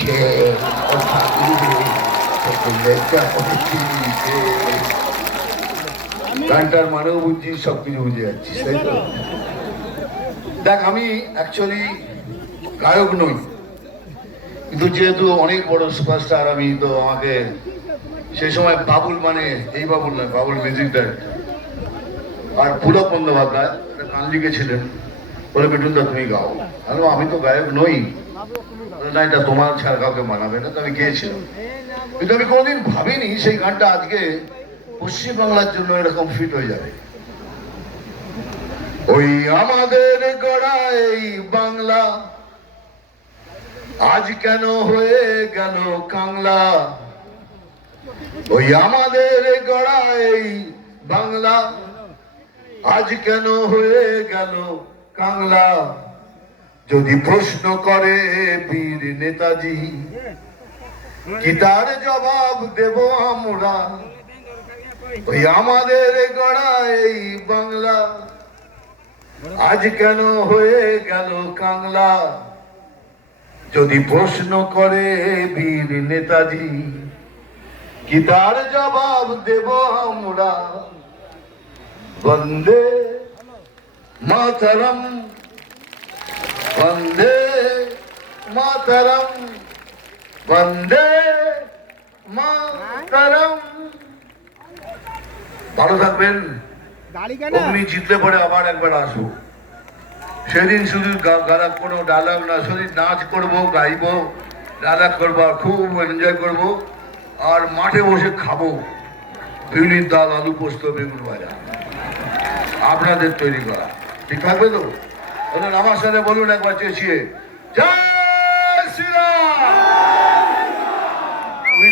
লিখে কথা লিখে গানটার মানেও বুঝছিস, সবকিছু বুঝে যাচ্ছিস, তাই তো? দেখ, আমি অ্যাকচুয়ালি গায়ক নই, কিন্তু যেহেতু অনেক বড় সুপারস্টার আমি, তো আমাকে সেই সময় বাবুল, মানে এই বাবুল নয়, বাবুল মিউজিক ডাইরেক্টর আর পুলক বন্দ্যোপাধ্যায় গান লিখেছিলেন, বলে মিঠুনদা তুমি গাও। আমি তো গায়ক নই, না এটা তোমার ছাড়া কাউকে মানাবে না, তো আমি গিয়েছিলাম। কিন্তু আমি কোনোদিন ভাবিনি সেই গানটা আজকে পশ্চিমবাংলার জন্য এরকম ফিট হয়ে যাবে। ওই আমাদের গড়া এই বাংলা আজ কেন হয়ে গেল কাংলা, ওই আমাদের গড়া এই বাংলা আজ কেন হয়ে গেল কাংলা। যদি প্রশ্ন করে বীর নেতাজি, কি তার জবাব দেব আমরা? ওই আমাদের গড়া এই বাংলা আজ কেন হয়ে গেল কাংলা। যদি প্রশ্ন করে বীর নেতাজি, কি তার জবাব দেব আমরা? বন্দে মাতরম, বন্দে মাতরম, বন্দে মাতরম। ভালো থাকবেন। অগ্নি জিতলে পরে আবার একবার আসবো। সেদিন শুধু কোনো ডায়লগ না, শুধু নাচ করবো, গাইবো, ডায়লগ করবো, আর খুব এনজয় করবো, আর মাঠে বসে খাবো বিউলির ডাল, আলু পোস্ত, বেগুন ভাজা, আপনাদের তৈরি করা। ঠিক থাকবে তো? আমার সাথে বলুন একবার চেঁচিয়ে, জয় শ্রীরাম।